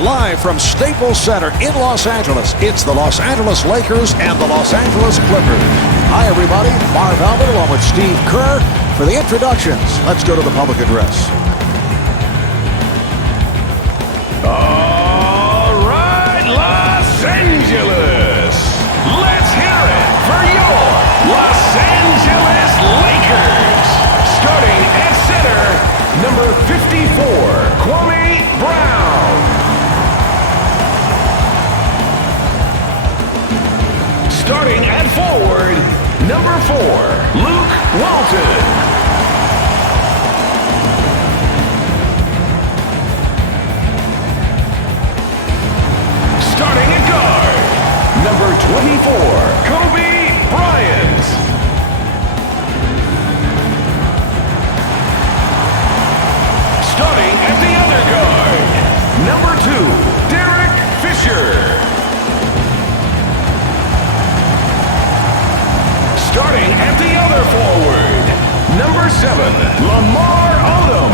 Live from Staples Center in Los Angeles, it's the Los Angeles Lakers and the Los Angeles Clippers. Hi, everybody. Marv Albert along with Steve Kerr for the introductions. Let's go to the public address. All right, Los Angeles. Let's hear it for your Los Angeles Lakers. Starting at center, number 54, Kwame Brown. Starting at forward, number 4, Luke Walton. Starting at guard, number 24, Kobe Bryant. Starting at the other guard, number 2, Derek Fisher. Starting at the other forward, number 7, Lamar Odom.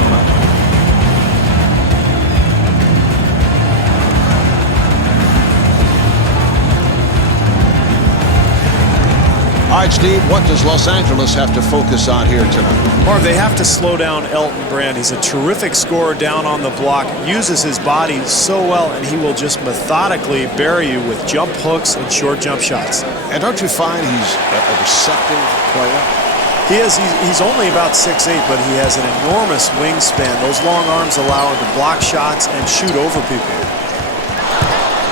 All right, Steve, what does Los Angeles have to focus on here tonight? Marv, they have to slow down Elton Brand. He's a terrific scorer down on the block, uses his body so well, and he will just methodically bury you with jump hooks and short jump shots. And don't you find he's a receptive player? He is. He's only about 6'8", but he has an enormous wingspan. Those long arms allow him to block shots and shoot over people.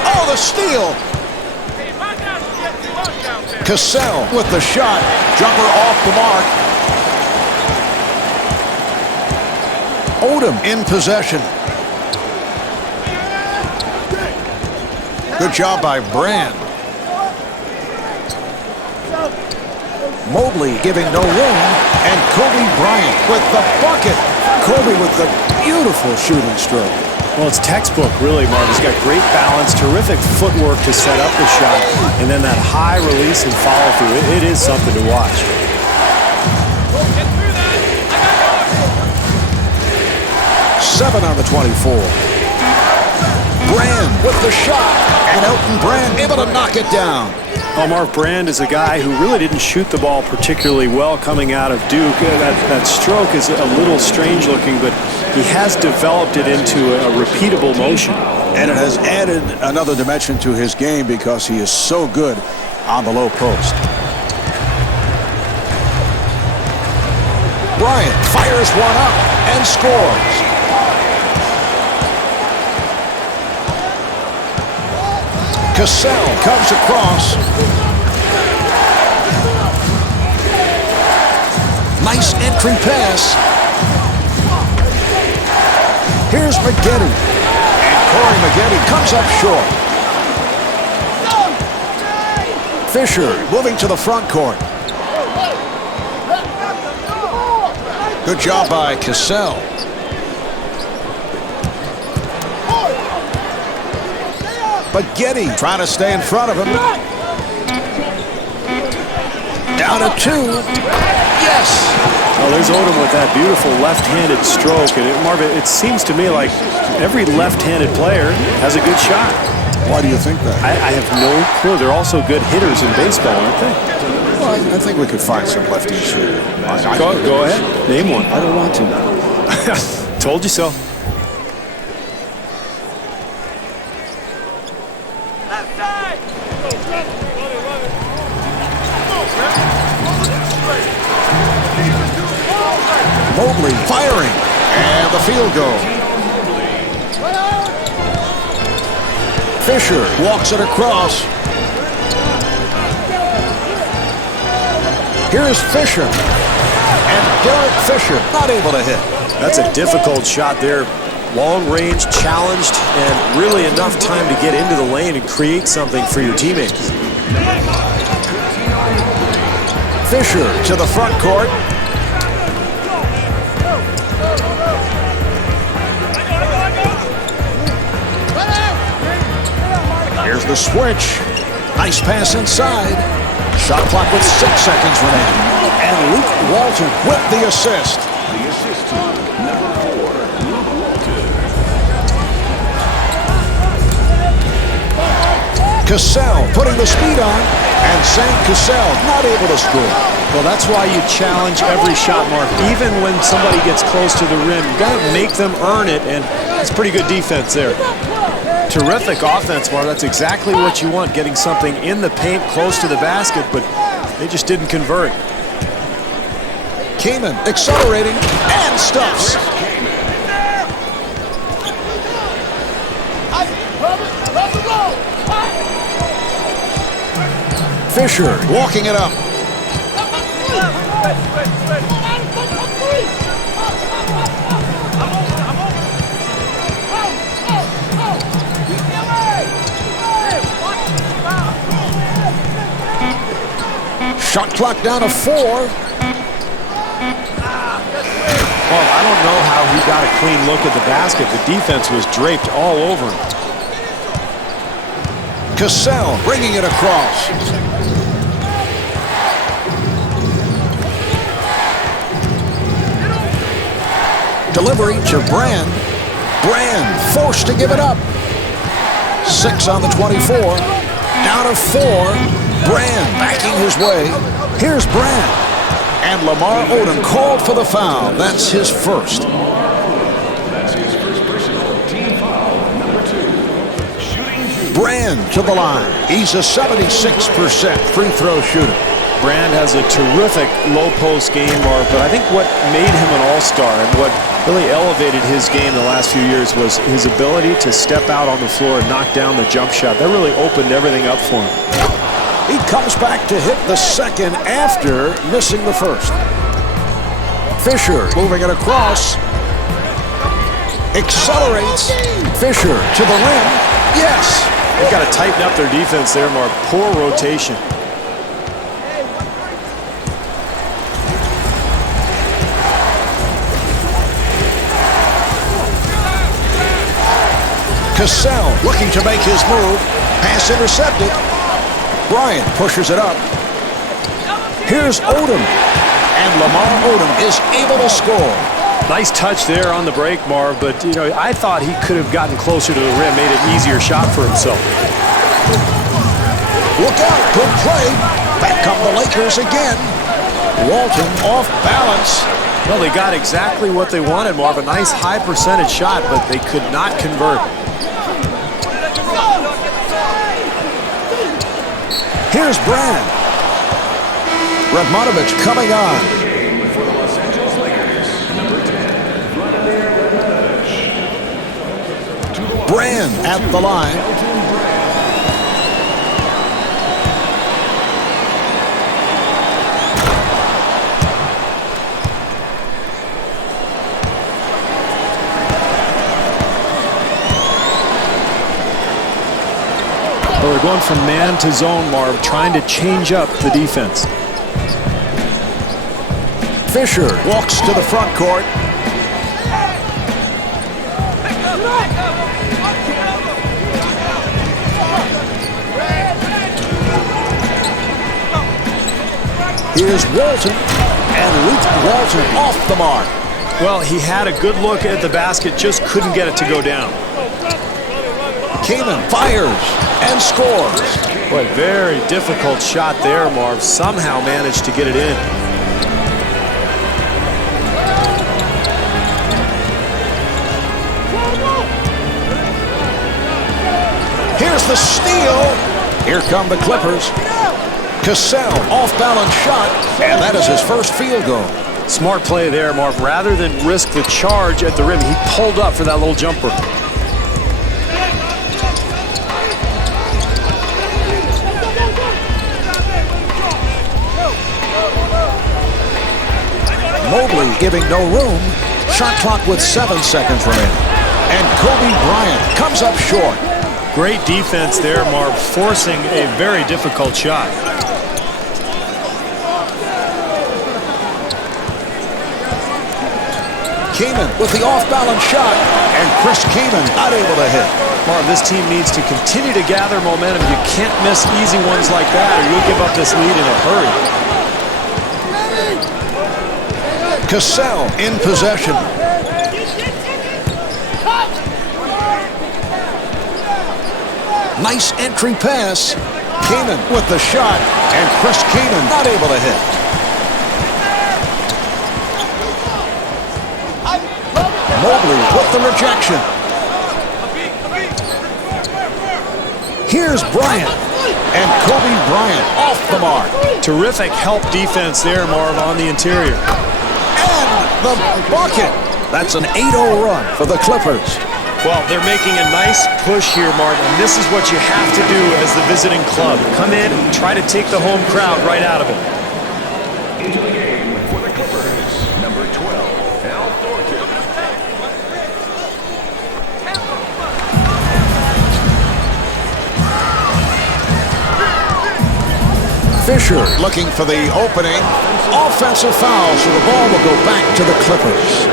Oh, the steal! Cassell with the shot. Jumper off the mark. Odom in possession. Good job by Brand. Mobley giving no room. And Kobe Bryant with the bucket. Kobe with the beautiful shooting stroke. Well, it's textbook, really, Marv. He's got great balance, terrific footwork to set up the shot, and then that high release and follow-through. It is something to watch. Seven on the 24. Brand with the shot, and Elton Brand able to knock it down. Well, Marv, Brand is a guy who really didn't shoot the ball particularly well coming out of Duke. That stroke is a little strange looking, but he has developed it into a repeatable motion. And it has added another dimension to his game because he is so good on the low post. Bryant fires one up and scores. Cassell comes across. Nice entry pass. Here's Maggette. And Corey Maggette comes up short. Fisher moving to the front court. Good job by Cassell. Maggette trying to stay in front of him. Down to 2. Yes! Well, there's Odom with that beautiful left-handed stroke. And Marvin, it seems to me like every left-handed player has a good shot. Why do you think that? I have no clue. They're also good hitters in baseball, aren't they? Well, I think we could find some lefty shooters. Go ahead. Name one. I don't want to. Told you so. Mobley firing, and the field goal. Fisher walks it across. Here's Fisher, and Derek Fisher not able to hit. That's a difficult shot there. long range, challenged, and really enough time to get into the lane and create something for your teammates. Fisher to the front court. Here's the switch. Nice pass inside. Shot clock with 6 seconds remaining. And Luke Walton with the assist. The assist to number 4, Luke Walton. Cassell putting the speed on. And Sam Cassell not able to score. Well, that's why you challenge every shot, Mark. Even when somebody gets close to the rim, you got to make them earn it, and it's pretty good defense there. Terrific offense, Mark. That's exactly what you want, getting something in the paint close to the basket, but they just didn't convert. Kaman accelerating and stuffs. Fisher walking it up. Shot clock down to 4. Well, I don't know how he got a clean look at the basket. The defense was draped all over him. Cassell bringing it across. Delivery to Brand. Brand forced to give it up. 6 on the 24. Down to 4. Brand backing his way. Here's Brand. And Lamar Odom called for the foul. That's his first. That's his first personal team foul, number 2. Shooting 2. Brand to the line. He's a 76% free throw shooter. Brand has a terrific low post game, Mark, but I think what made him an all-star and what really elevated his game the last few years was his ability to step out on the floor and knock down the jump shot. That really opened everything up for him. He comes back to hit the second after missing the first. Fisher moving it across. Accelerates. Fisher to the rim. Yes. They've got to tighten up their defense there, Mark. Poor rotation. Cassell looking to make his move. Pass intercepted. Bryant pushes it up. Here's Odom. And Lamar Odom is able to score. Nice touch there on the break, Marv, but you know, I thought he could have gotten closer to the rim, made an easier shot for himself. Look out, good play. Back come the Lakers again. Walton off balance. Well, they got exactly what they wanted, Marv. A nice high percentage shot, but they could not convert. Here's Brand. Radmanovich coming on. For the Los Angeles Lakers, number 10, Brand at the line. Well, they're going from man to zone, Marv, trying to change up the defense. Fisher walks to the front court. Here's Walton, and Luke Walton off the mark. Well, he had a good look at the basket, just couldn't get it to go down. Kaman fires and scores. Boy, very difficult shot there, Marv. Somehow managed to get it in. Here's the steal. Here come the Clippers. Cassell off-balance shot, and that is his first field goal. Smart play there, Marv. Rather than risk the charge at the rim, he pulled up for that little jumper. Mobley giving no room. Shot clock with 7 seconds remaining. And Kobe Bryant comes up short. Great defense there, Marv, forcing a very difficult shot. Kaman with the off-balance shot, and Chris Kaman not able to hit. Marv, this team needs to continue to gather momentum. You can't miss easy ones like that, or you'll give up this lead in a hurry. Cassell in possession. Nice entry pass. Kaman with the shot, and Chris Kaman not able to hit. Mobley with the rejection. Here's Bryant, and Kobe Bryant off the mark. Terrific help defense there, Marv, on the interior. And the bucket. That's an 8-0 run for the Clippers. Well, they're making a nice push here, Marv, and this is what you have to do as the visiting club. Come in and try to take the home crowd right out of it. Into the game for the Clippers, number 12, Al Thornton. Fisher looking for the opening. Offensive foul, so the ball will go back to the Clippers.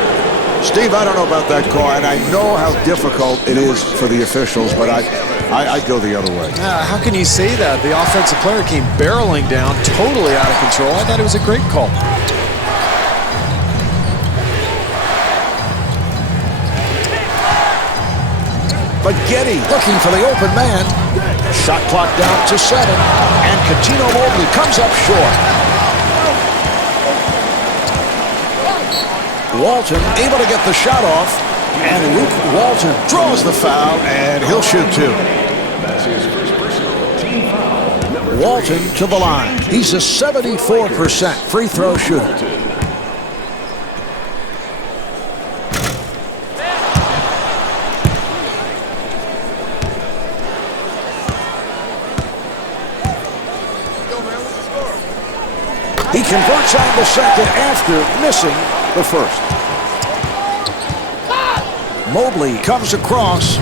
Steve, I don't know about that call, and I know how difficult it is for the officials, but I'd go the other way. Yeah, how can you say that? The offensive player came barreling down, totally out of control. I thought it was a great call. But Getty looking for the open man. Shot clock down to 7, and Cuttino Mobley comes up short. Walton able to get the shot off, and Luke Walton draws the foul, and he'll shoot 2. That's his first personal team foul. Walton to the line. He's a 74% free throw shooter. He converts on the second after missing the first. Mobley comes across.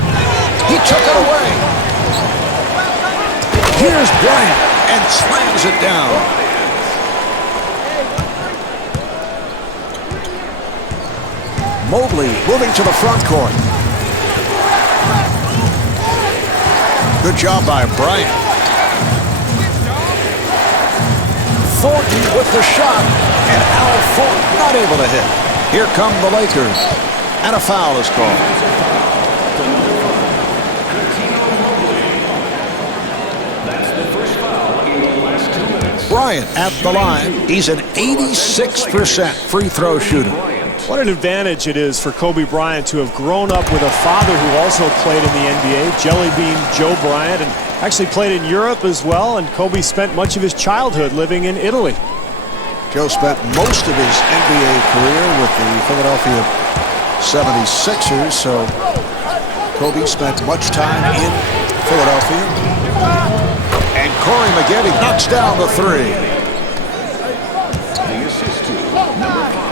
He took it away. Here's Bryant and slams it down. Mobley moving to the front court. Good job by Bryant. Thornton with the shot, and Al Thornton not able to hit. Here come the Lakers, and a foul is called. That's the first foul in the last 2 minutes. Bryant at the line. He's an 86% free throw shooter. What an advantage it is for Kobe Bryant to have grown up with a father who also played in the NBA, Jelly Bean Joe Bryant, and actually played in Europe as well, and Kobe spent much of his childhood living in Italy. Joe spent most of his NBA career with the Philadelphia 76ers, so Kobe spent much time in Philadelphia. And Corey Maggette knocks down the 3. The assist to number 5.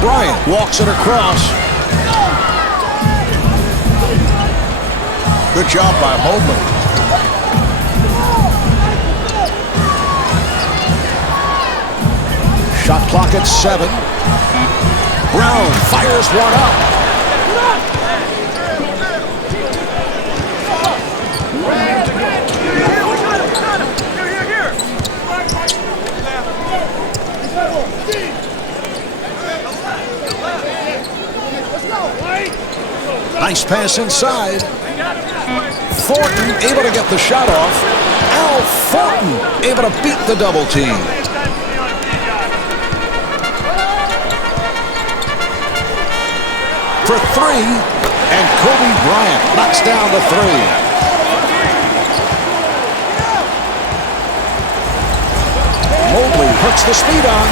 Bryant walks it across. Good job by Mobley. Shot clock at 7. Brown fires one up. Nice pass inside. Thornton able to get the shot off. Al Thornton able to beat the double team. For 3, and Kobe Bryant knocks down the 3. Mobley puts the speed on.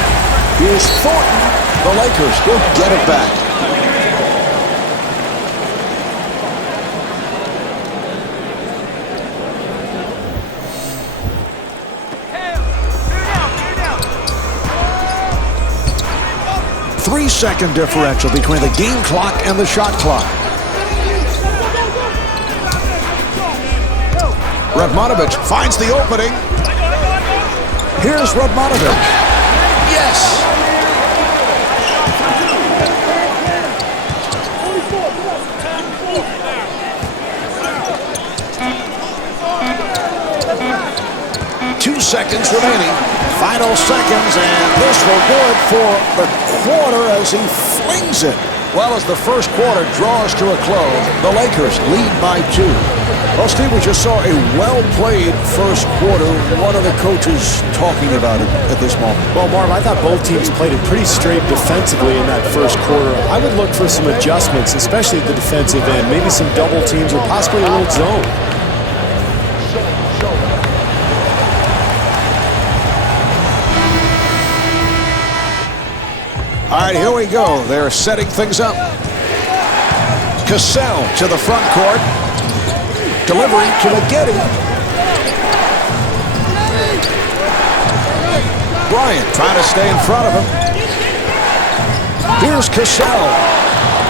Here's Thornton. The Lakers will get it back. 3-second differential between the game clock and the shot clock. Radmanovic finds the opening. Here's Radmanovic. Yes! Two seconds remaining. Final seconds, and this will do it for the quarter as he flings it. Well, as the first quarter draws to a close, the Lakers lead by 2. Well, Steve, we just saw a well-played first quarter. What are the coaches talking about it at this moment? Well, Marv, I thought both teams played it pretty straight defensively in that first quarter. I would look for some adjustments, especially at the defensive end. Maybe some double teams or possibly a little zone. All right, here we go. They're setting things up. Cassell to the front court. Delivery to Maggette. Bryant trying to stay in front of him. Here's Cassell.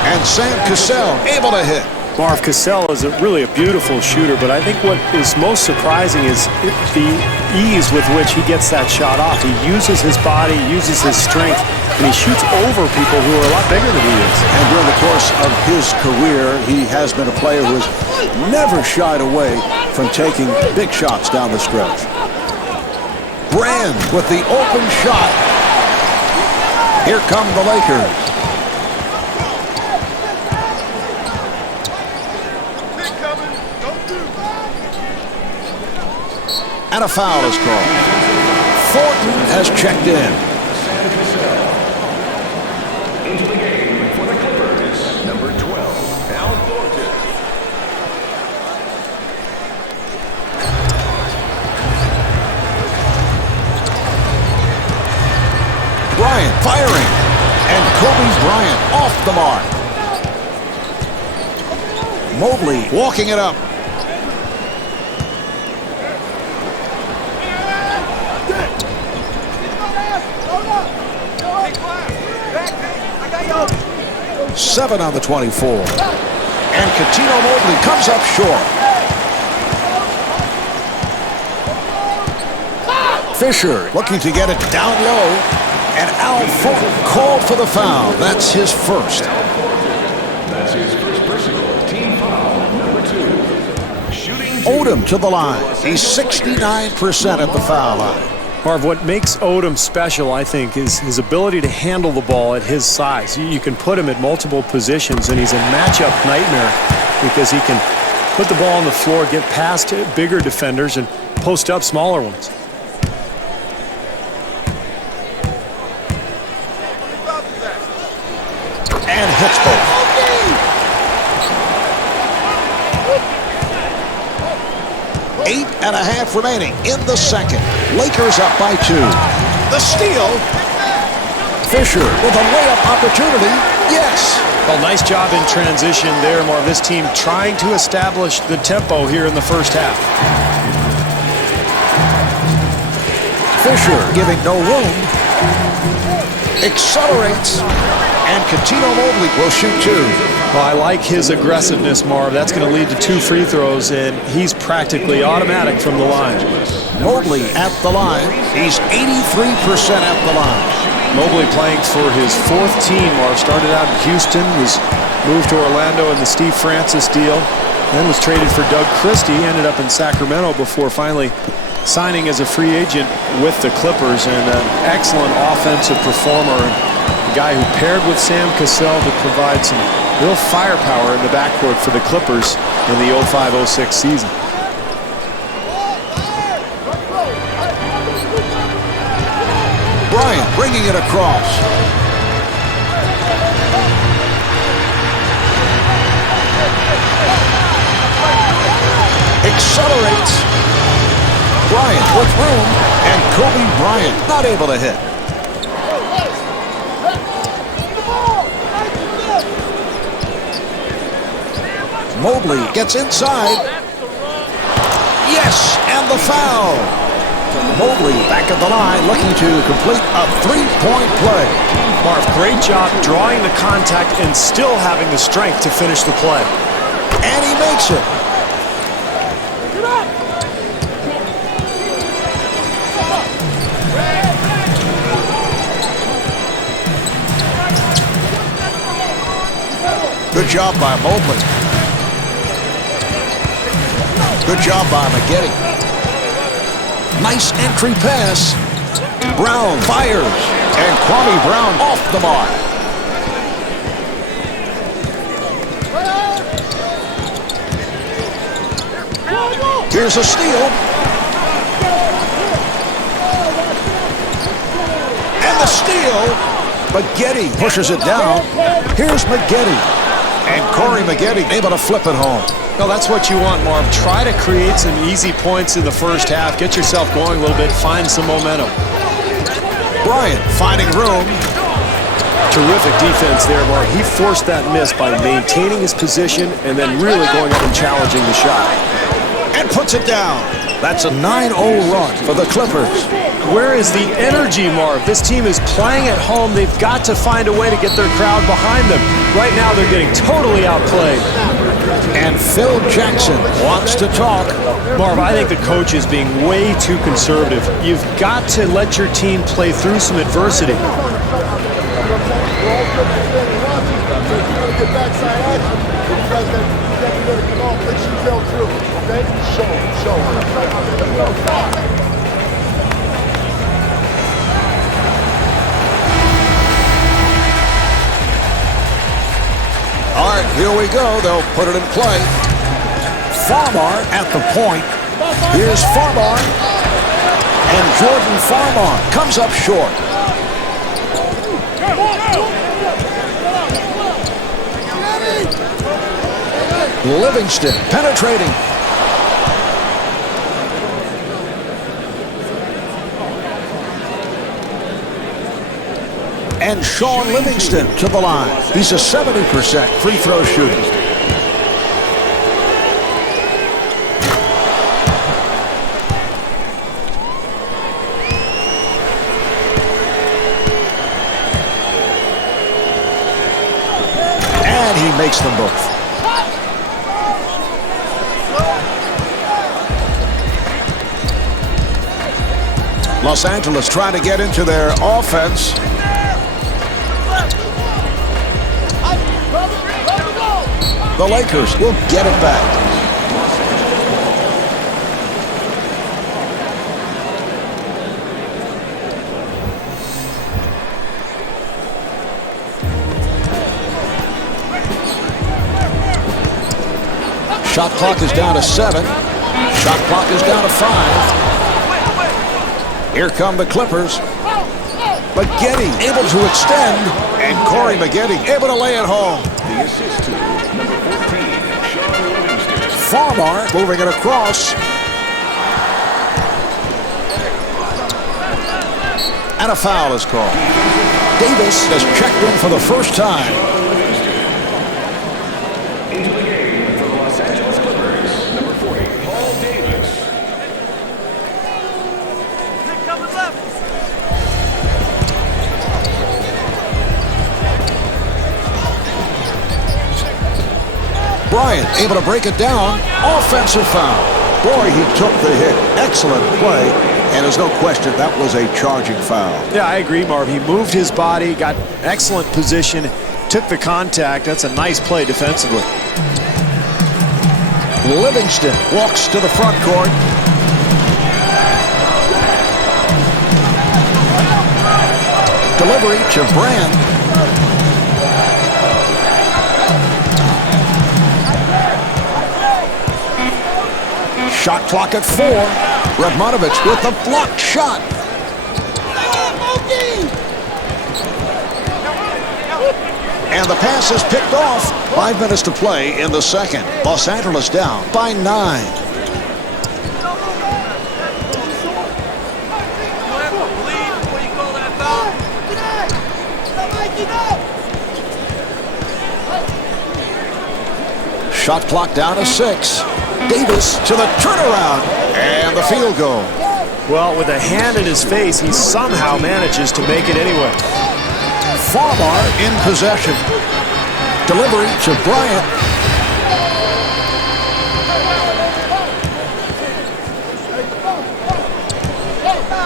And Sam Cassell able to hit. Marv, Cassell is really a beautiful shooter, but I think what is most surprising is the ease with which he gets that shot off. He uses his body, uses his strength, and he shoots over people who are a lot bigger than he is. And during the course of his career, he has been a player who has never shied away from taking big shots down the stretch. Brand with the open shot. Here come the Lakers. And a foul is called. Thornton has checked in. Into the game for the Clippers, number 12, Al Thornton. Bryant firing. And Kobe Bryant off the mark. Mobley walking it up. Seven on the 24. And Coutinho Mobley comes up short. Fisher looking to get it down low. And Al Thornton called for the foul. That's his first. That's his first personal team foul, number 2. Shooting Odom to the line. He's 69% at the foul line. Marv, what makes Odom special, I think, is his ability to handle the ball at his size. You can put him at multiple positions, and he's a matchup nightmare because he can put the ball on the floor, get past bigger defenders, and post up smaller ones. And hits both. Eight and a half remaining in the second. Lakers up by 2. The steal. Fisher with a layup opportunity. Yes. Well, nice job in transition there, Marv. This team trying to establish the tempo here in the first half. Fisher giving no room. Accelerates. And Coutinho Mobley will shoot 2. Well, I like his aggressiveness, Marv. That's going to lead to 2 free throws, and he's practically automatic from the line. Mobley at the line. He's 83% at the line. Mobley playing for his 4th team, Marv. Started out in Houston, was moved to Orlando in the Steve Francis deal, then was traded for Doug Christie, ended up in Sacramento before finally signing as a free agent with the Clippers, and an excellent offensive performer. A guy who paired with Sam Cassell to provide some real firepower in the backcourt for the Clippers in the 05-06 season. Bryant bringing it across. Accelerates. Bryant with room, and Kobe Bryant not able to hit. Mobley gets inside. Yes, and the foul. Mobley back at the line, looking to complete a three-point play. Marv, great job drawing the contact and still having the strength to finish the play. And he makes it. Good job by Mobley. Good job by McGetty. Nice entry pass. Brown fires. And Kwame Brown off the mark. Here's a steal. And the steal. McGetty pushes it down. Here's McGetty. And Corey McGetty able to flip it home. No, that's what you want, Marv. Try to create some easy points in the first half. Get yourself going a little bit. Find some momentum. Bryant finding room. Terrific defense there, Marv. He forced that miss by maintaining his position and then really going up and challenging the shot. And puts it down. That's a 9-0 run for the Clippers. Where is the energy, Marv? This team is playing at home. They've got to find a way to get their crowd behind them. Right now, they're getting totally outplayed. And Phil Jackson wants to talk. Marv, I think the coach is being way too conservative. You've got to let your team play through some adversity. All right, here we go. They'll put it in play. Farmar at the point. Here's Farmar. And Jordan Farmar comes up short. Livingston penetrating. And Sean Livingston to the line. He's a 70% free throw shooter. And he makes them both. Los Angeles trying to get into their offense. The Lakers will get it back. Shot clock is down to 7. Shot clock is down to 5. Here come the Clippers. McGetty able to extend. And Corey McGetty able to lay it home. The assist to number 14, Sean Livingston. Farmar moving it across. And a foul is called. Davis has checked in for the first time. Into the game for the Los Angeles Clippers, number 40, Paul Davis. Bryant able to break it down. Offensive foul. Boy, he took the hit. Excellent play. And there's no question that was a charging foul. Yeah, I agree, Marv. He moved his body, got excellent position, took the contact. That's a nice play defensively. Livingston walks to the front court. Delivery to Brand. Shot clock at 4. Radmanovich with the blocked shot. And the pass is picked off. 5 minutes to play in the second. Los Angeles down by 9. Shot clock down to 6. Davis to the turnaround. And the field goal. Well, with a hand in his face, he somehow manages to make it anyway. Farmar in possession. Delivery to Bryant.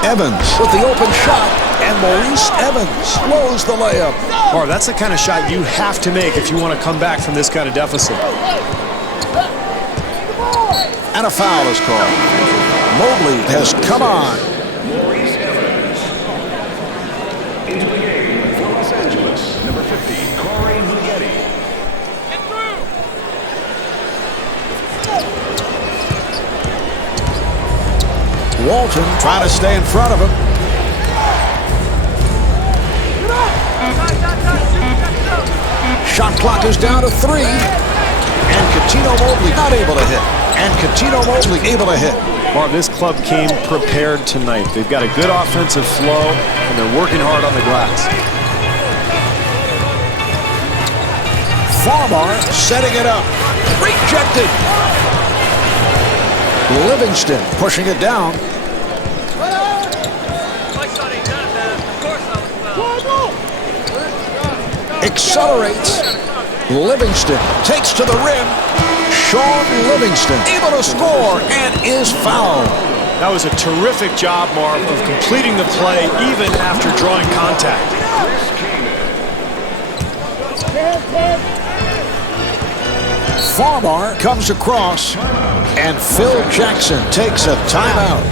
Evans with the open shot, and Maurice Evans blows the layup. Marv, that's the kind of shot you have to make if you want to come back from this kind of deficit. And a foul is called. Mobley has come on. Maurice Evans. Into the game for Los Angeles, number 50, Corey Maggette. Get through! Walton trying to stay in front of him. Shot clock is down to 3. And Cuttino Mobley not able to hit. And Cuttino Mobley able to hit. Marv, this club came prepared tonight. They've got a good offensive flow, and they're working hard on the glass. Farmar setting it up. Rejected. Livingston pushing it down. Accelerates. Livingston takes to the rim. Sean Livingston able to score and is fouled. That was a terrific job, Marv, of completing the play even after drawing contact. Farmar comes across, and Phil Jackson takes a timeout.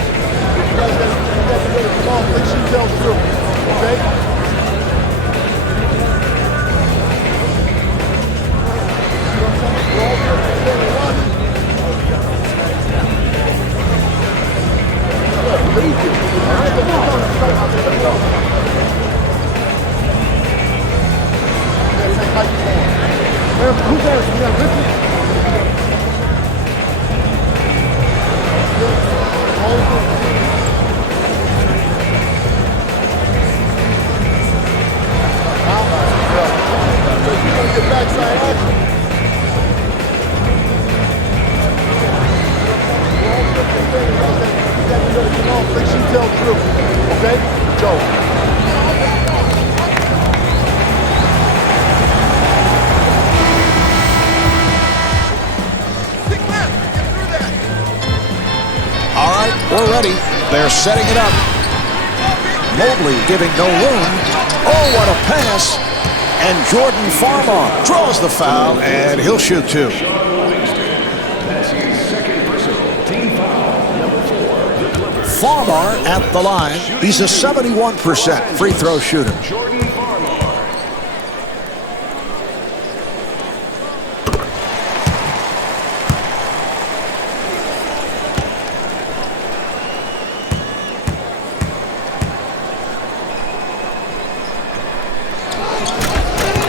All right, we're ready. They're setting it up. Mobley giving no room. Oh, what a pass. And Jordan Farmar draws the foul, and he'll shoot two. That's his second personal team foul, number 4, the Clippers. Farmar at the line. He's a 71% free throw shooter. Jordan Farmar.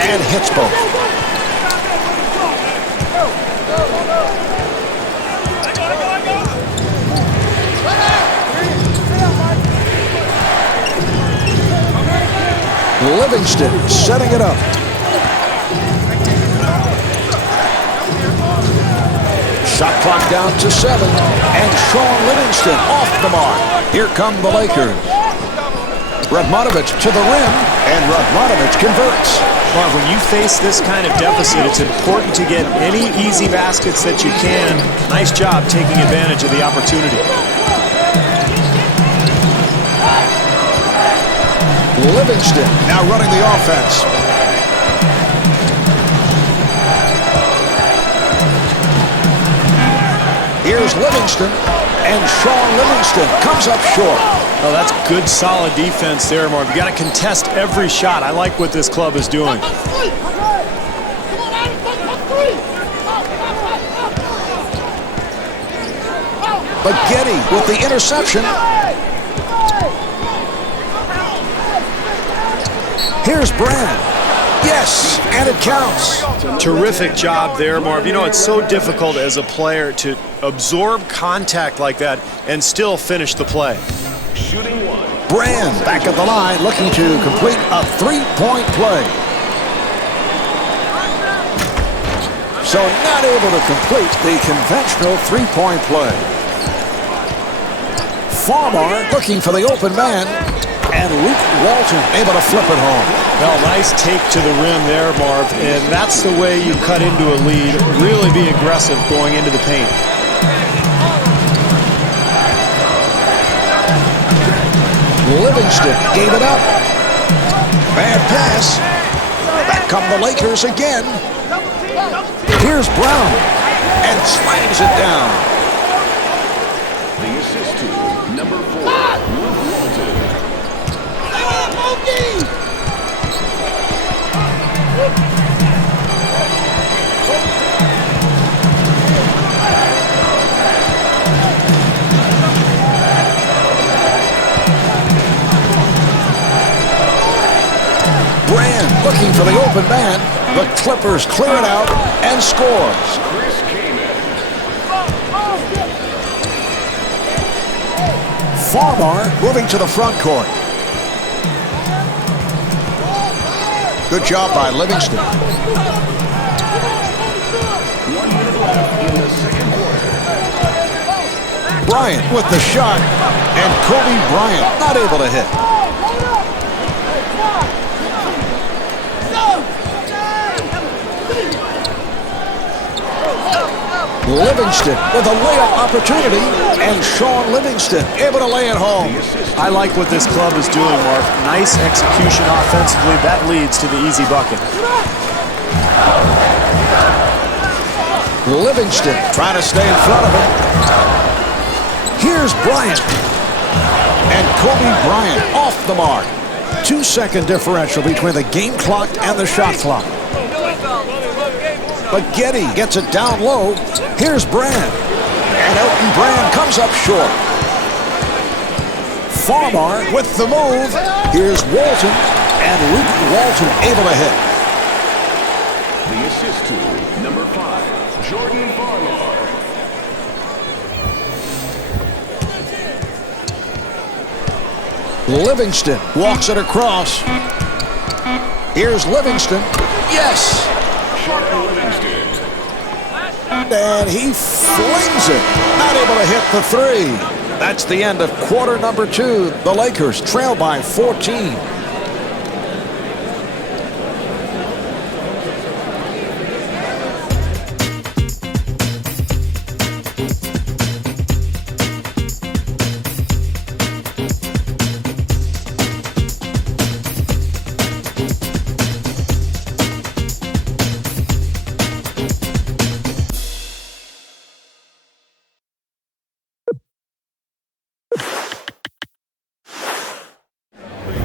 And hits both. Livingston setting it up. Shot clock down to 7. And Sean Livingston off the mark. Here come the Lakers. Radmanovic to the rim, and Radmanovic converts. Marv, when you face this kind of deficit, it's important to get any easy baskets that you can. Nice job taking advantage of the opportunity. Livingston now running the offense. Here's Livingston, and Sean Livingston comes up short. Oh, that's good, solid defense there, Marv. You got to contest every shot. I like what this club is doing. Maggette with the interception. Here's Brand. Yes, and it counts. Terrific job there, Marv. You know, it's so difficult as a player to absorb contact like that and still finish the play. Shooting 1. Brand back at the line looking to complete a three-point play. So not able to complete the conventional three-point play. Farmar looking for the open man, and Luke Walton able to flip it home. Well, nice take to the rim there, Marv, and that's the way you cut into a lead. Really be aggressive going into the paint. Livingston gave it up. Bad pass. Back come the Lakers again. Here's Brown, and slams it down. The assist to number 4, Luke Walton. Brand looking for the open man. The Clippers clear it out and scores. Farmar moving to the front court. Good job by Livingston. 1 minute left in the second quarter. Bryant with the shot, and Kobe Bryant not able to hit. Livingston with a layup opportunity, and Sean Livingston able to lay it home. I like what this club is doing, Marv. Nice execution offensively. That leads to the easy bucket. Livingston trying to stay in front of him. Here's Bryant. And Kobe Bryant off the mark. 2-second differential between the game clock and the shot clock. But Getty gets it down low. Here's Brand. And Elton Brand comes up short. Farmar with the move. Here's Walton. And Luke Walton able to hit. The assist to number 5, Jordan Farmar. Livingston walks it across. Here's Livingston. Yes! Livingston. And he flings it. Not able to hit the three. That's the end of quarter number 2. The Lakers trail by 14.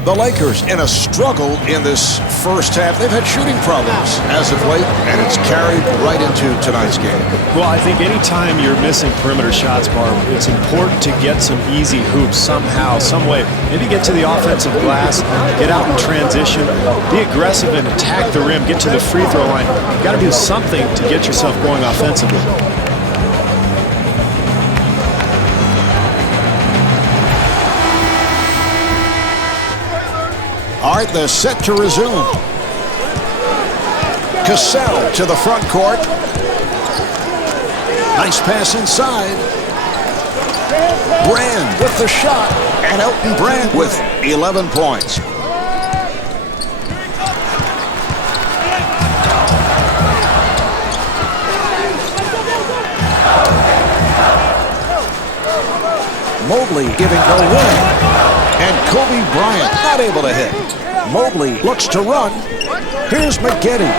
The Lakers in a struggle in this first half. They've had shooting problems as of late, and it's carried right into tonight's game. Well, I think anytime you're missing perimeter shots, Marv, it's important to get some easy hoops somehow, some way. Maybe get to the offensive glass, get out in transition, be aggressive and attack the rim, get to the free throw line. You've got to do something to get yourself going offensively. All right, they're set to resume. Cassell to the front court. Nice pass inside. Brand with the shot. And Elton Brand with 11 points. Mobley giving no room. And Kobe Bryant not able to hit. Mobley looks to run. Here's McGetty.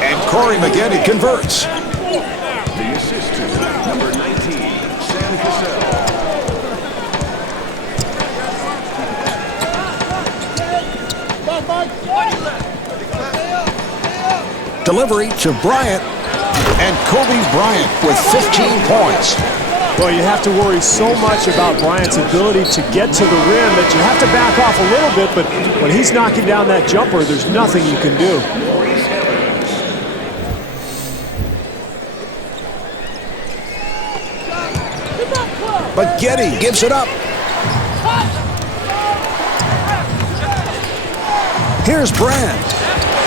And Corey McGetty converts. The assist to number 19, Sam Cassell. Delivery to Bryant. And Kobe Bryant with 15 points. Well, you have to worry so much about Bryant's ability to get to the rim that you have to back off a little bit, but when he's knocking down that jumper, there's nothing you can do. But Getty gives it up. Here's Brand.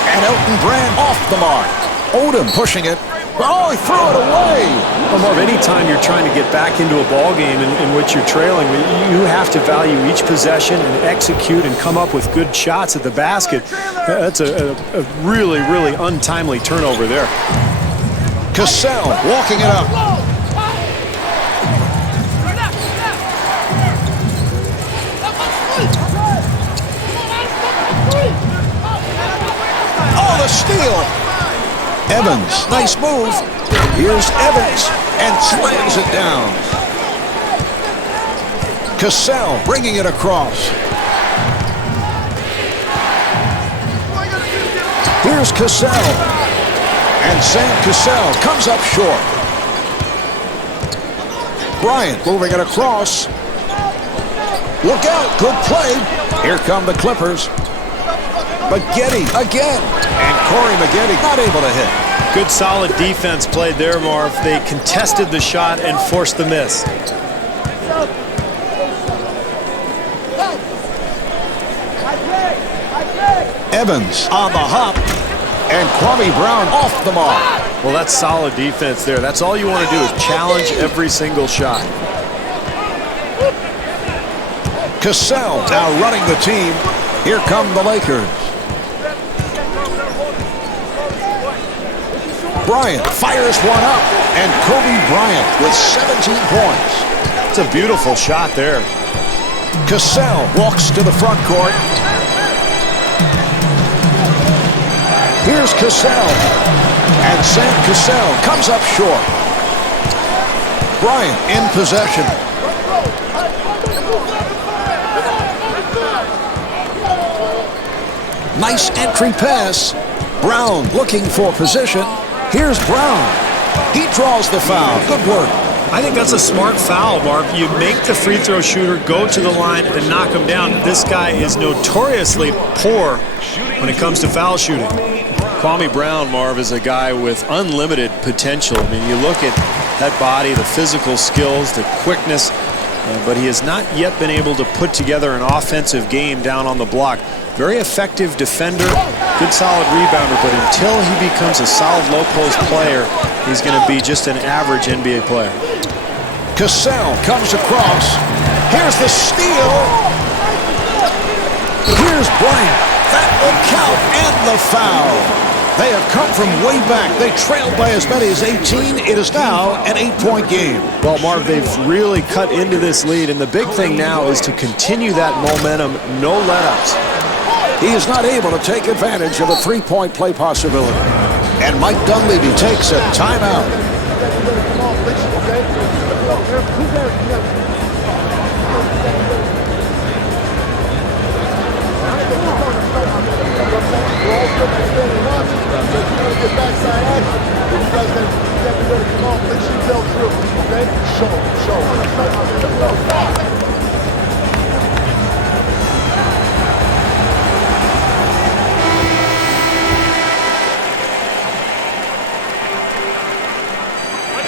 And Elton Brand off the mark. Odom pushing it. Oh, he threw it away. Well, Marv, anytime you're trying to get back into a ball game in which you're trailing, you have to value each possession and execute and come up with good shots at the basket. That's a really, really untimely turnover there. Cassell walking it up. Oh, the steal. Evans, nice move. Here's Evans and slams it down. Cassell bringing it across. Here's Cassell. And Sam Cassell comes up short. Bryant moving it across. Look out, good play. Here come the Clippers. Maggette again. And Corey Maggette not able to hit. Good solid defense played there, Marv. They contested the shot and forced the miss. Evans on the hop. And Kwame Brown off the mark. Well, that's solid defense there. That's all you want to do is challenge every single shot. Cassell now running the team. Here come the Lakers. Bryant fires one up. And Kobe Bryant with 17 points. It's a beautiful shot there. Cassell walks to the front court. Here's Cassell. And Sam Cassell comes up short. Bryant in possession. Nice entry pass. Brown looking for position. Here's Brown. He draws the foul. Good work. I think that's a smart foul, Marv. You make the free throw shooter go to the line and knock him down. This guy is notoriously poor when it comes to foul shooting. Kwame Brown, Marv, is a guy with unlimited potential. I mean, you look at that body, the physical skills, the quickness, but he has not yet been able to put together an offensive game down on the block. Very effective defender, good solid rebounder, but until he becomes a solid low-post player, he's going to be just an average NBA player. Cassell comes across. Here's the steal. Here's Bryant. That will count, and the foul. They have come from way back. They trailed by as many as 18. It is now an 8-point game. Well, Marv, they've really cut into this lead, and the big thing now is to continue that momentum, no let-ups. He is not able to take advantage of a three-point play possibility. And Mike Dunleavy takes a timeout.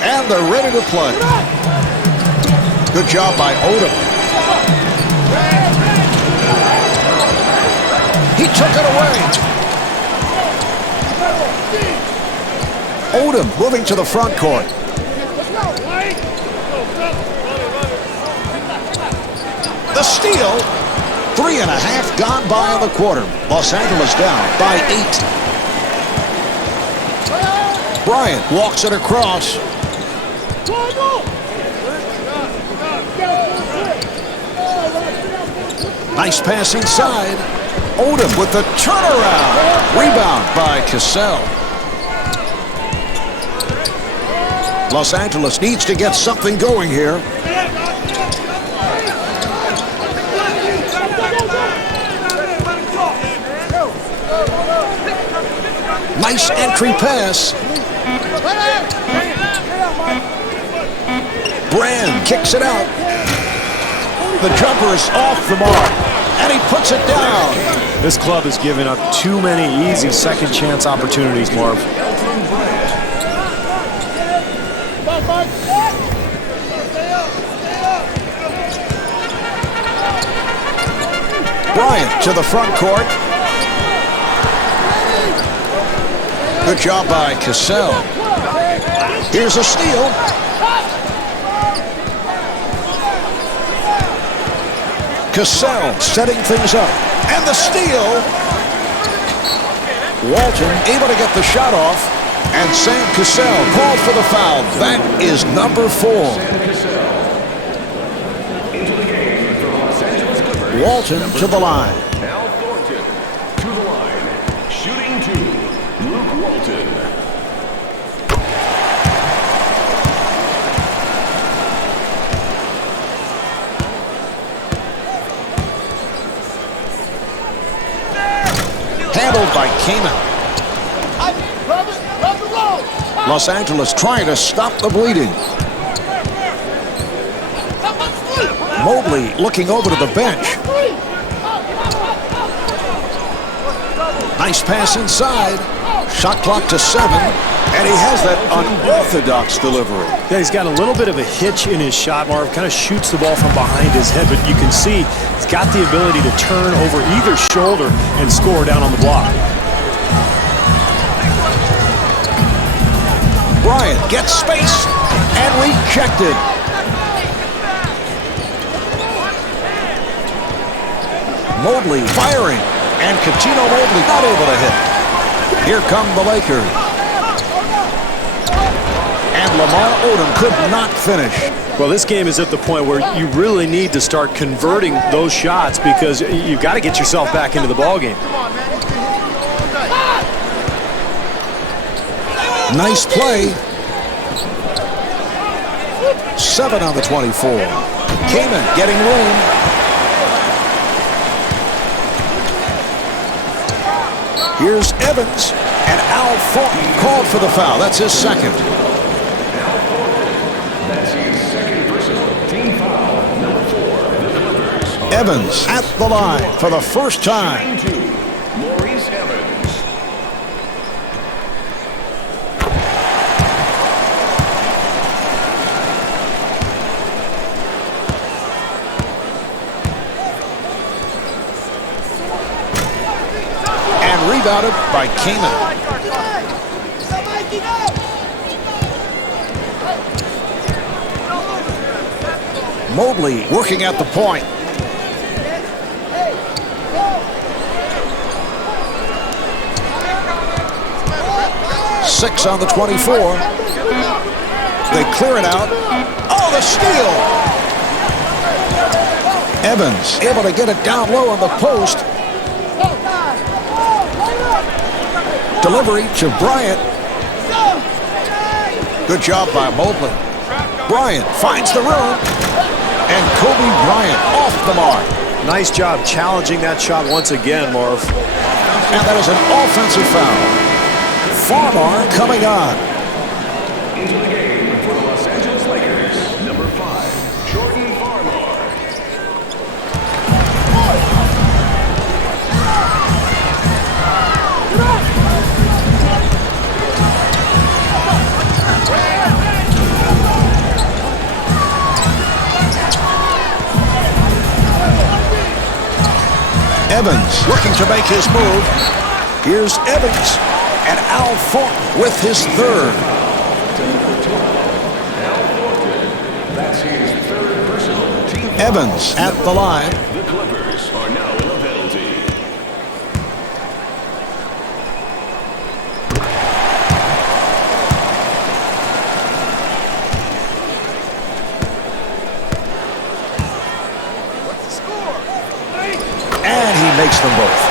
And they're ready to play. Good job by Odom. He took it away. Odom moving to the front court. The steal. 3.5 gone by in the quarter. Los Angeles down by 8. Bryant walks it across. Nice pass inside. Odom with the turnaround. Rebound by Cassell. Los Angeles needs to get something going here. Nice entry pass. Brand kicks it out. The jumper is off the mark, and he puts it down. This club has given up too many easy second chance opportunities, Marv. Bryant to the front court. Good job by Cassell. Here's a steal. Cassell setting things up. And the steal. Walton able to get the shot off. And Sam Cassell called for the foul. That is number 4. Walton to the line. Al Thornton to the line. Shooting 2, Luke Walton. Handled by Kamen. Los Angeles trying to stop the bleeding. Mobley looking over to the bench. Nice pass inside. Shot clock to 7. And he has that unorthodox delivery. Yeah, he's got a little bit of a hitch in his shot, Marv. Kind of shoots the ball from behind his head, but you can see he's got the ability to turn over either shoulder and score down on the block. Bryant gets space and rejected. Mobley firing, and Cuttino Mobley not able to hit. Here come the Lakers. And Lamar Odom could not finish. Well, this game is at the point where you really need to start converting those shots because you've got to get yourself back into the ballgame. Nice play. 7 on the 24. Kamen getting room. Here's Evans, and Al Thornton called for the foul. That's his second. That's his second personal team foul. Number 4, the Clippers. Evans at the line for the first time. Shooting 2, Maurice Evans. Rebounded by Kamen. Mobley working at the point. Six on the 24. They clear it out. Oh, the steal! Evans able to get it down low on the post. Delivery to Bryant. Good job by Mobley. Bryant finds the room. And Kobe Bryant off the mark. Nice job challenging that shot once again, Marv. And that is an offensive foul. Farmar coming on. Into the game for the Los Angeles Lakers. Number 5, Jordan Farmar. Evans looking to make his move. Here's Evans and Al Thornton with his third. That's his third personal team foul. Evans at the line. The Clippers are now in the penalty. And he makes them both.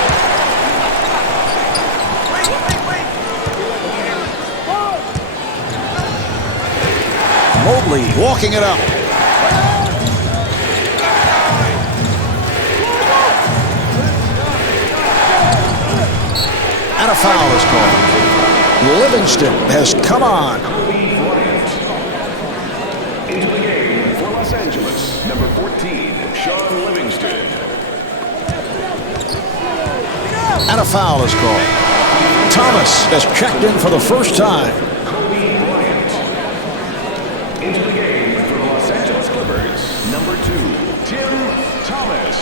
Mobley walking it up. And a foul is called. Livingston has come on. Into the game for Los Angeles, number 14, Sean Livingston. And a foul is called. Thomas has checked in for the first time. Kobe Bryant. Into the game for the Los Angeles Clippers, number 2, Tim Thomas.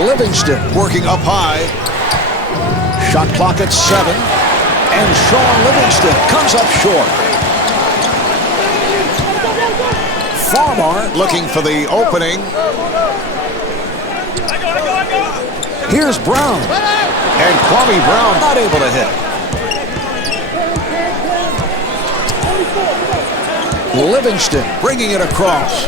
Livingston working up high. Shot clock at 7. And Sean Livingston comes up short. Farmar looking for the opening. Here's Brown. And Kwame Brown not able to hit. Livingston bringing it across.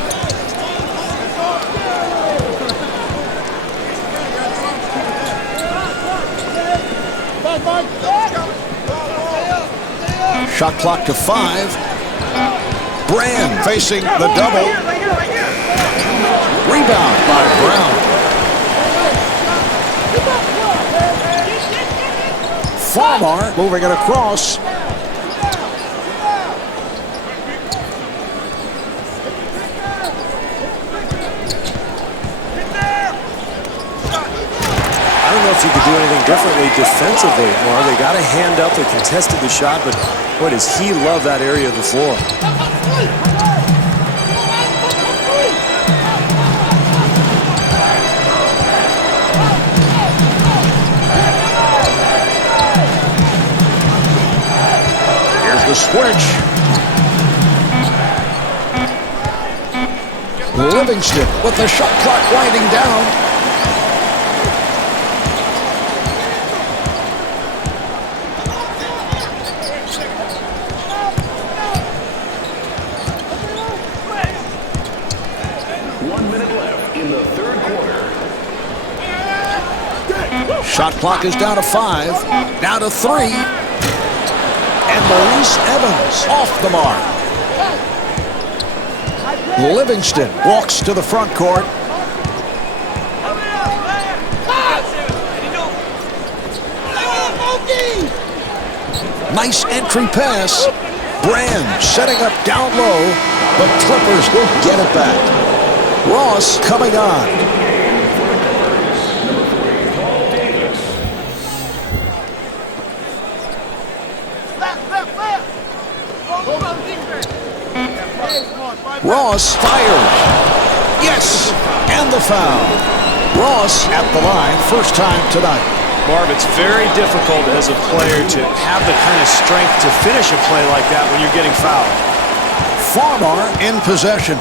Shot clock to 5. Brand facing the double. Rebound by Brown. Farmar moving it across. I don't know if you could do anything differently defensively. Well, they got a hand up. They contested the shot, but boy, does he love that area of the floor. Here's the switch. Livingston with the shot clock winding down. Shot clock is down to 5, down to 3. And Maurice Evans off the mark. Livingston walks to the front court. Nice entry pass. Brand setting up down low, but Clippers will get it back. Ross coming on. Ross fires. Yes, and the foul. Ross at the line, first time tonight. Marv, it's very difficult as a player to have the kind of strength to finish a play like that when you're getting fouled. Farmar in possession.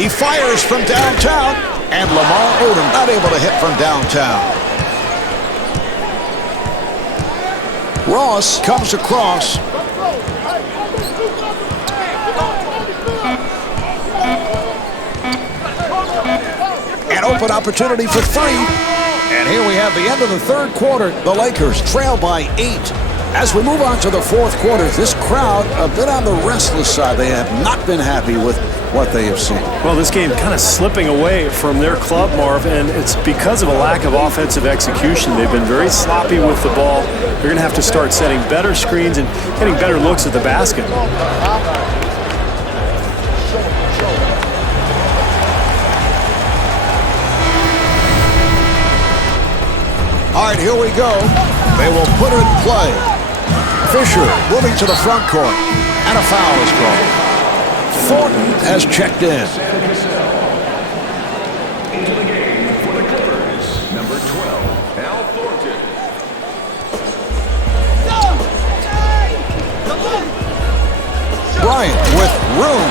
He fires from downtown, and Lamar Odom not able to hit from downtown. Ross comes across. An open opportunity for 3. And here we have the end of the third quarter. The Lakers trail by 8. As we move on to the fourth quarter, this crowd a bit on the restless side. They have not been happy with what they have seen. Well, this game kind of slipping away from their club, Marv, and it's because of a lack of offensive execution. They've been very sloppy with the ball. They're going to have to start setting better screens and getting better looks at the basket. All right, here we go. They will put it in play. Fisher moving to the front court, and a foul is called. Thornton has checked in. Into the game for the Clippers, number 12, Al Thornton. Bryant with room,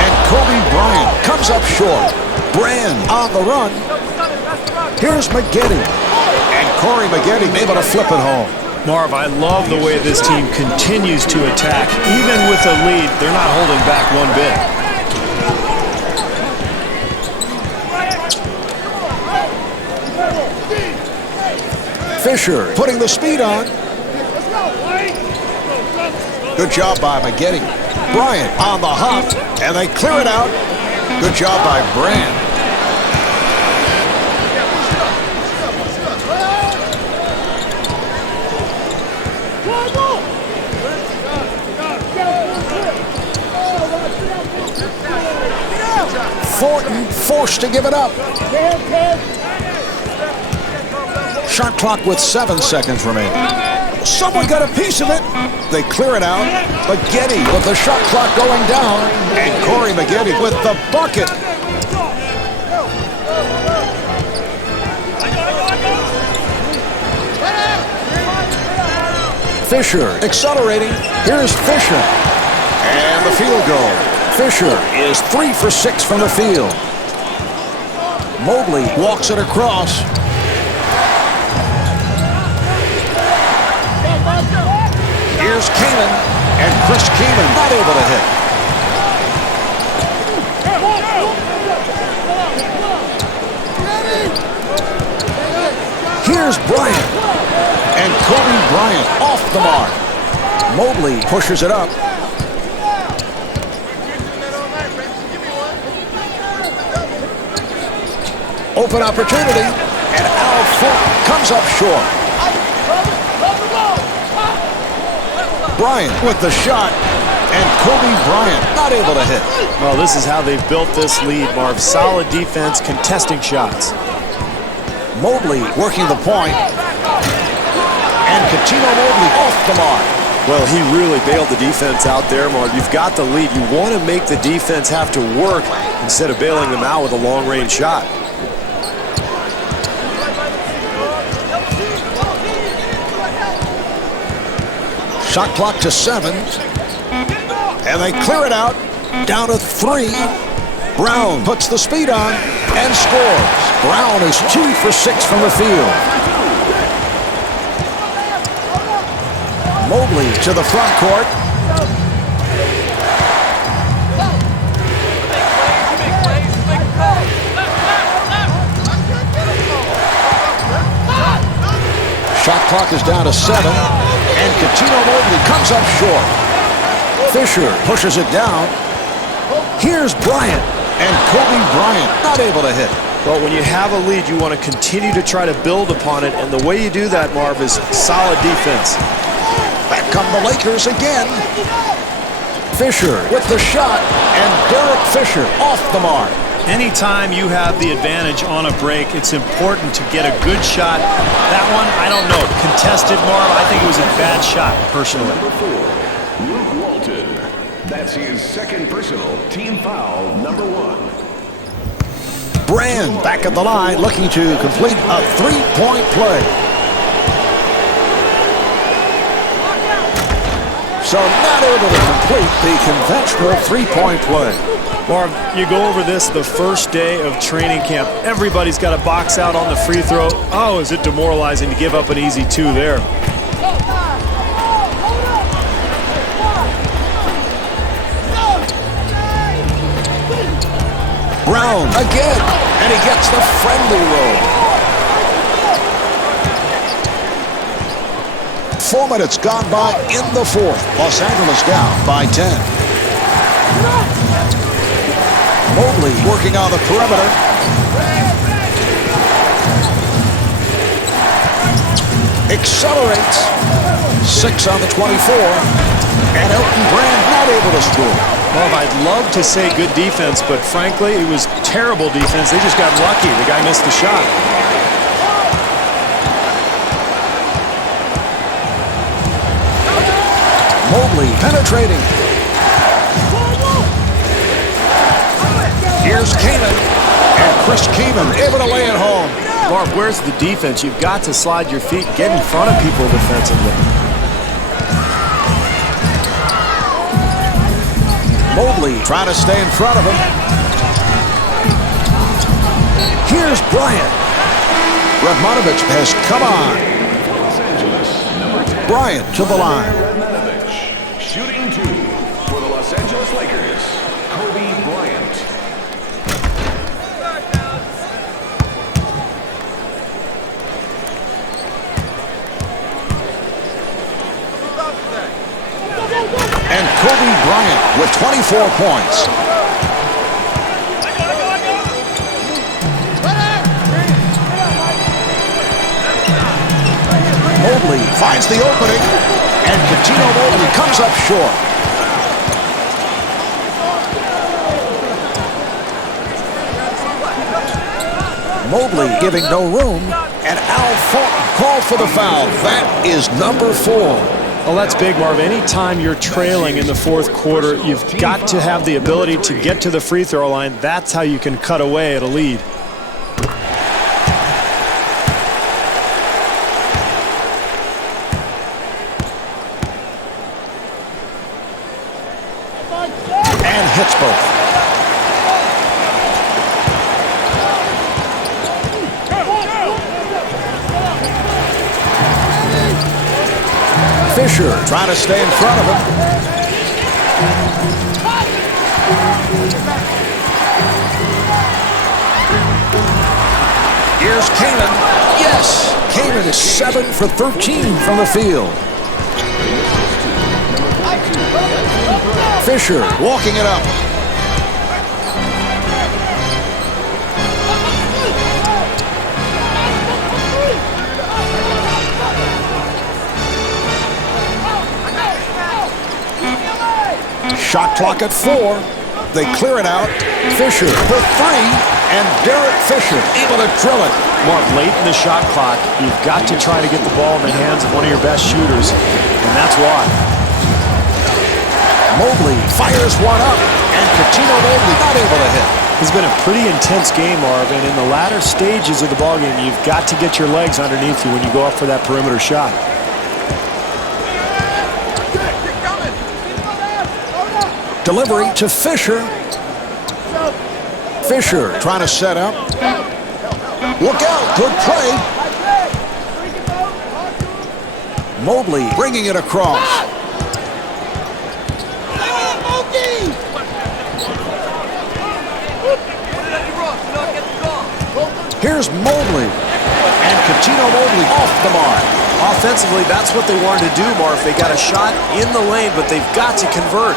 and Kobe Bryant comes up short. Brand on the run. Here's McGetty, and Corey McGetty able to flip it home. Marv, I love the way this team continues to attack. Even with the lead, they're not holding back one bit. Fisher putting the speed on. Good job by McGetty. Bryant on the hop, and they clear it out. Good job by Brand. Thornton forced to give it up. Shot clock with 7 seconds remaining. Someone got a piece of it. They clear it out. McGetty with the shot clock going down. And Corey McGetty with the bucket. Fisher accelerating. Here's Fisher. And the field goal. Fisher is 3 for 6 from the field. Mobley walks it across. Here's Keenan. And Chris Keenan not able to hit. Here's Bryant. And Kobe Bryant off the mark. Mobley pushes it up. Open opportunity. And Al Fulton comes up short. Bryant with the shot. And Kobe Bryant not able to hit. Well, this is how they've built this lead, Marv. Solid defense, contesting shots. Mobley working the point. And Cuttino Mobley off the mark. Well, he really bailed the defense out there, Marv. You've got the lead. You want to make the defense have to work instead of bailing them out with a long-range shot. Shot clock to 7. And they clear it out. Down to 3. Brown puts the speed on and scores. Brown is 2 for 6 from the field. Mobley to the front court. Shot clock is down to 7. And Cuttino Mobley comes up short. Fisher pushes it down. Here's Bryant. And Kobe Bryant not able to hit. Well, when you have a lead, you want to continue to try to build upon it. And the way you do that, Marv, is solid defense. Back come the Lakers again. Fisher with the shot. And Derek Fisher off the mark. Anytime you have the advantage on a break, it's important to get a good shot. That one, I don't know. Contested, Marv. I think it was a bad shot, personally. Number 4, Luke Walton. That's his second personal. Team foul, number 1. Brand back at the line looking to complete a three-point play. So not able to complete the conventional three-point play. Marv, you go over this the first day of training camp. Everybody's got to box out on the free throw. Oh, is it demoralizing to give up an easy 2 there. Brown again, and he gets the friendly roll. 4 minutes gone by in the fourth. Los Angeles down by 10. Mobley working on the perimeter. Accelerates. 6 on the 24. And Elton Brand not able to score. Well, I'd love to say good defense, but frankly, it was terrible defense. They just got lucky. The guy missed the shot. Mobley penetrating. Here's Keenan. And Chris Keenan able to lay it home. Marv, where's the defense? You've got to slide your feet, get in front of people defensively. Mobley trying to stay in front of him. Here's Bryant. Radmanovich has come on. Los Angeles, number 10. Bryant to the line. Radmanovich, shooting 2 for the Los Angeles Lakers. Kobe Bryant. And Kobe Bryant with 24 points. Mobley finds the opening, and Cuttino Mobley comes up short. Mobley giving no room, and Al Fulton called for the foul. That is number 4. Well, that's big, Marv. Anytime you're trailing in the fourth quarter, you've got to have the ability to get to the free throw line. That's how you can cut away at a lead. both. Fisher trying to stay in front of him. Here's Kanan. Yes! Kanan is 7 for 13 from the field. Fisher walking it up. Shot clock at 4. They clear it out. Fisher for 3, and Derek Fisher able to drill it. Mark, late in the shot clock, you've got to try to get the ball in the hands of one of your best shooters, and that's why. Mobley fires one up, and Coutinho Mobley not able to hit. It's been a pretty intense game, Marvin. In the latter stages of the ballgame, you've got to get your legs underneath you when you go up for that perimeter shot. Delivery to Fisher. Fisher trying to set up. Look out, good play. Mobley bringing it across. Here's Mobley. And Coutinho Mobley off the mark. Offensively, that's what they wanted to do, Marv. They got a shot in the lane, but they've got to convert.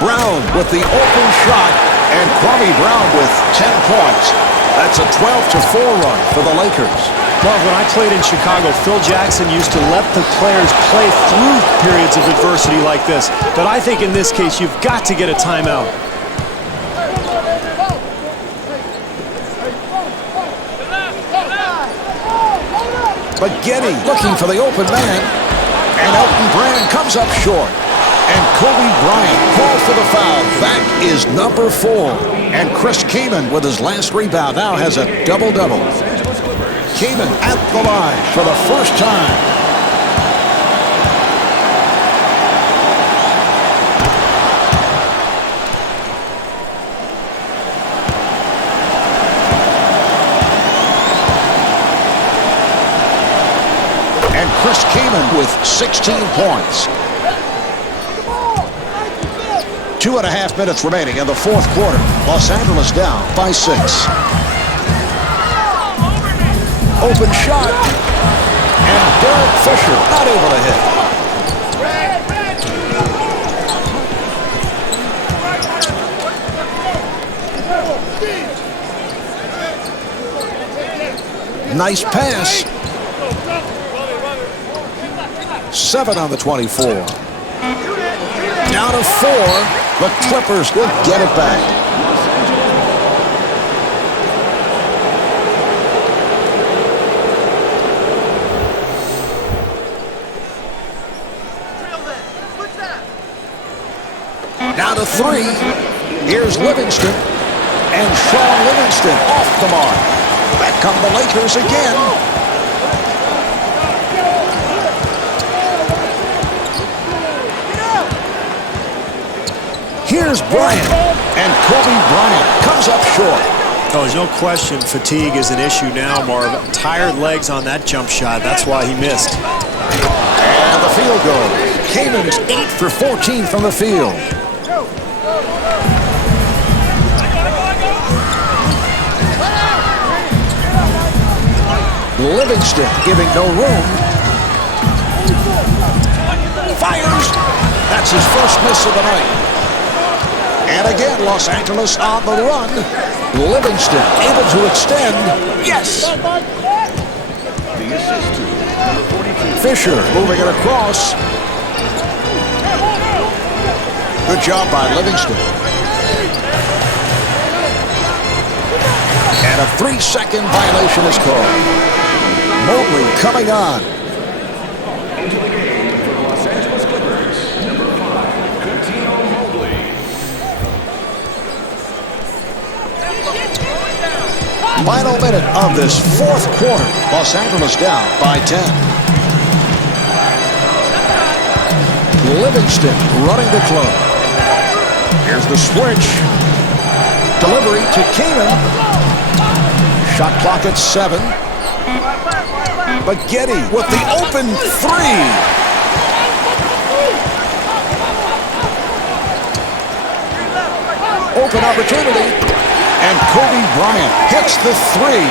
Brown with the open shot, and Kwame Brown with 10 points. That's a 12-4 run for the Lakers. Marv, when I played in Chicago, Phil Jackson used to let the players play through periods of adversity like this. But I think in this case, you've got to get a timeout. But Getty looking for the open man, and Elton Brand comes up short. And Kobe Bryant called for the foul. That is number 4. And Chris Kaman with his last rebound now has a double-double. Kaman at the line for the first time. And Chris Kaman with 16 points. 2.5 minutes remaining in the fourth quarter. Los Angeles down by 6. Open shot. And Derek Fisher not able to hit. Nice pass. 7 on the 24. Down to 4. The Clippers will get it back. Down to 3. Here's Livingston. And Sean Livingston off the mark. Back come the Lakers again. Here's Bryant, and Kobe Bryant comes up short. Oh, there's no question fatigue is an issue now, Marv. Tired legs on that jump shot. That's why he missed. And the field goal. Kanan's 8 for 14 from the field. Livingston giving no room. Fires. That's his first miss of the night. And again, Los Angeles on the run. Livingston able to extend. Yes! The assist to number 42. Fisher moving it across. Good job by Livingston. And a 3-second violation is called. Mobley coming on. Into the game for the Los Angeles Clippers, number 5, Coutinho Mobley. Final minute of this fourth quarter. Los Angeles down by 10. Livingston running the club. Here's the switch. Delivery to Keenan. Shot clock at 7. Getty with the open 3. Open opportunity. And Kobe Bryant hits the 3.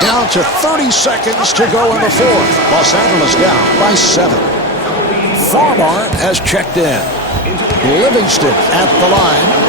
Down to 30 seconds to go in the fourth. Los Angeles down by 7. Farmar has checked in. Livingston at the line.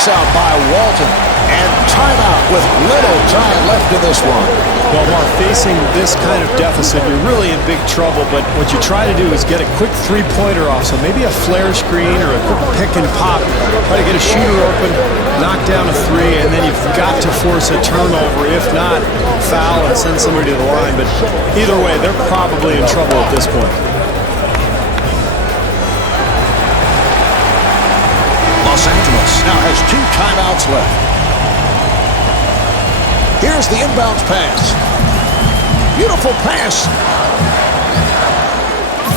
Out by Walton, and timeout with little time left in this one. Well, Mark, facing this kind of deficit, you're really in big trouble, but what you try to do is get a quick three-pointer off, so maybe a flare screen or a quick pick and pop, try to get a shooter open, knock down a 3, and then you've got to force a turnover. If not, foul and send somebody to the line, but either way, they're probably in trouble at this point. Los Angeles now has 2 timeouts left. Here's the inbounds pass. Beautiful pass.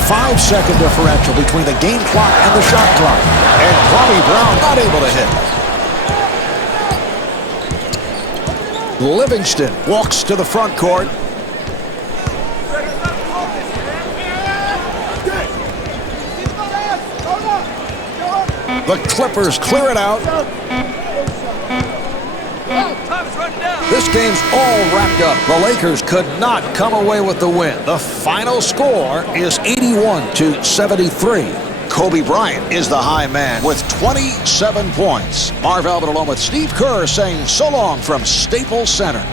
5-second differential between the game clock and the shot clock. And Kwame Brown not able to hit. Livingston walks to the front court. The Clippers clear it out. This game's all wrapped up. The Lakers could not come away with the win. The final score is 81-73. Kobe Bryant is the high man with 27 points. Marv Albert along with Steve Kerr saying so long from Staples Center.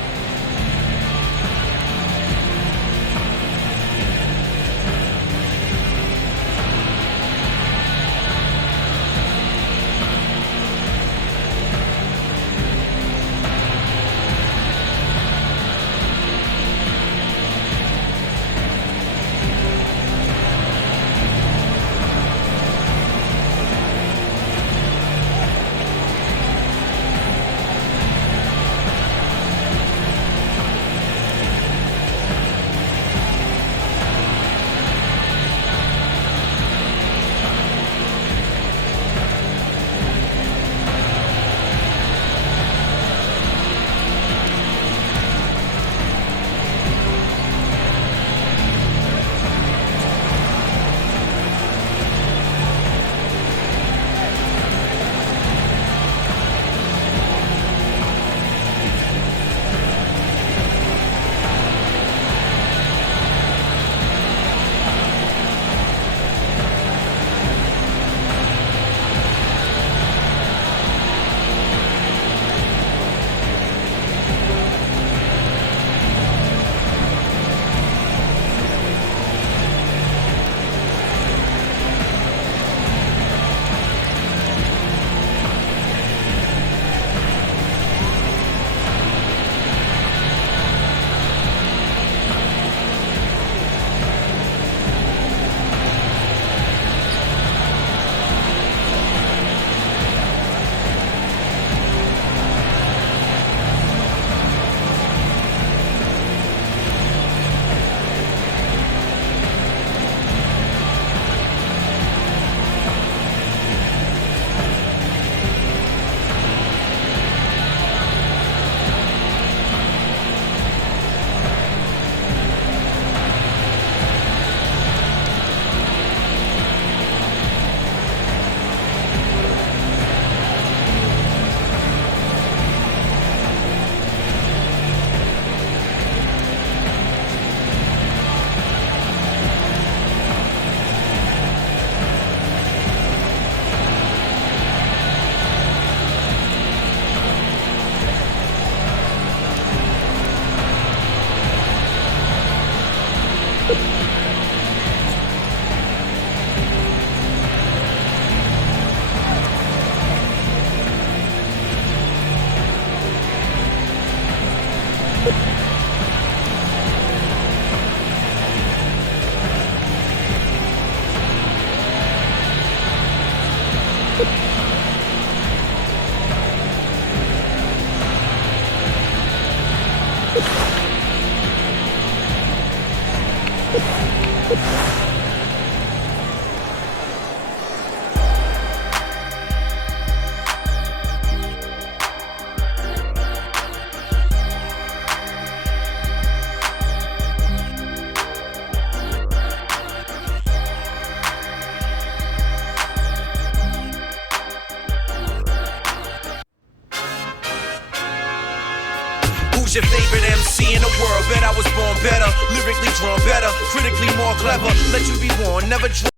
Who's your favorite MC in the world? Bet I was born better, lyrically drawn better, critically more clever. Let you be warned, never